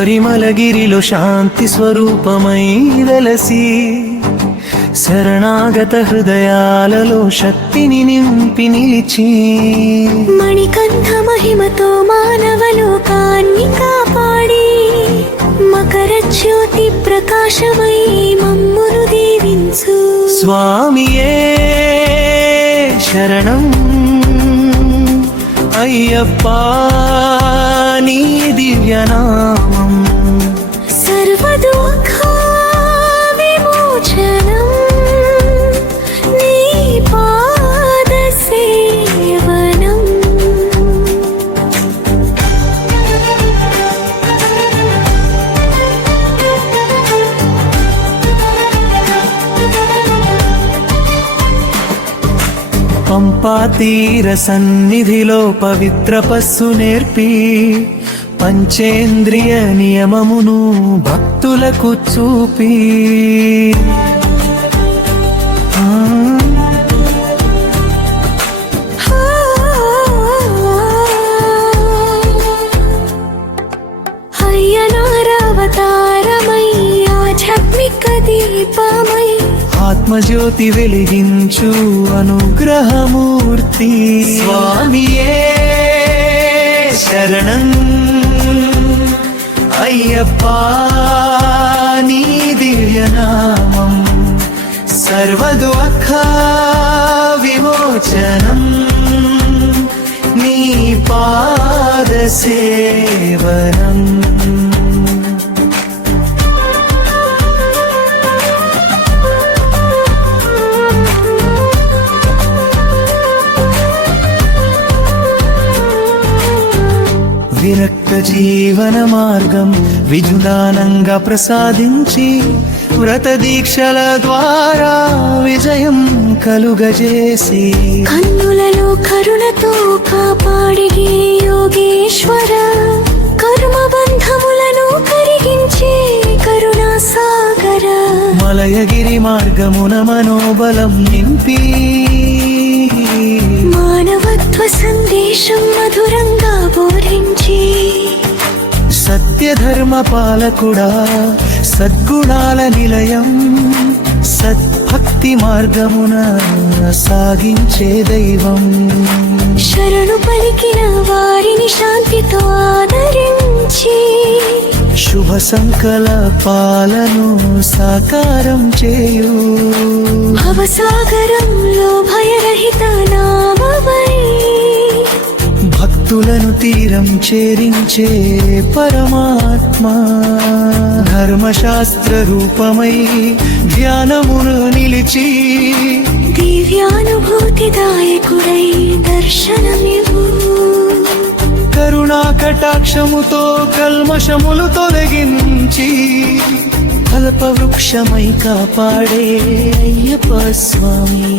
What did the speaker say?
శబరిమలగిరిలో శాంతి స్వరూపమై వెలసి శరణాగత హృదయాలలో శక్తిని నింపి నిలిచి మణికంఠ మహిమతో మానవలోకాన్ని కాపాడి మకర జ్యోతి ప్రకాశమై మమ్మును దీవించు స్వామియే శరణం అయ్యప్ప నీ దివ్యనామం సర్వదుఃఖ విమోచనం నీ పాద సేవనం పంపా తీర సన్నిధిలో పవిత్ర పస్సు నేర్పి పంచేంద్రియ నియమమును భక్తులకు చూపి అయ్యనారావతారమై ఆధ్యాత్మిక దీపమై ఆత్మజ్యోతి వెలిగించు అనుగ్రహమూర్తి స్వామియే శరణం అయ్యప్ప నీ దివ్యనామం సర్వదుఃఖ విమోచనం నీ పాద సేవనం విరక్త జీవన మార్గం విజుదానంగా ప్రసాదించి వ్రత దీక్షల ద్వారా విజయం కలుగజేసి కన్నులలో కరుణతో కాపాడి యోగేశ్వర కర్మ బంధములను కరిగించే కరుణా సాగర మలయగిరి మార్గమున మనోబలం నింపి మానవత్వ సందేశం మధురంగా బోధించి సత్యధర్మ పాలకుడా సద్గుణాల నిలయం సద్భక్తి మార్గమున సాగించే దైవం శరణు పలికిన వారిని శాంతితో ఆదరించి శుభ సంకల్పాలను సాకారం చేయు భవసాగరంలో భయరహిత నామమై భక్తులను తీరం చేరించే పరమాత్మ ధర్మశాస్త్ర రూపమై ధ్యానమును నిలిచి దివ్యానుభూతిదాయకుడై దర్శనమివ్వు కరుణా కటాక్షముతో కల్మషములు తొలగించి కల్పవృక్షమై కాపాడే అయ్యప్ప స్వామి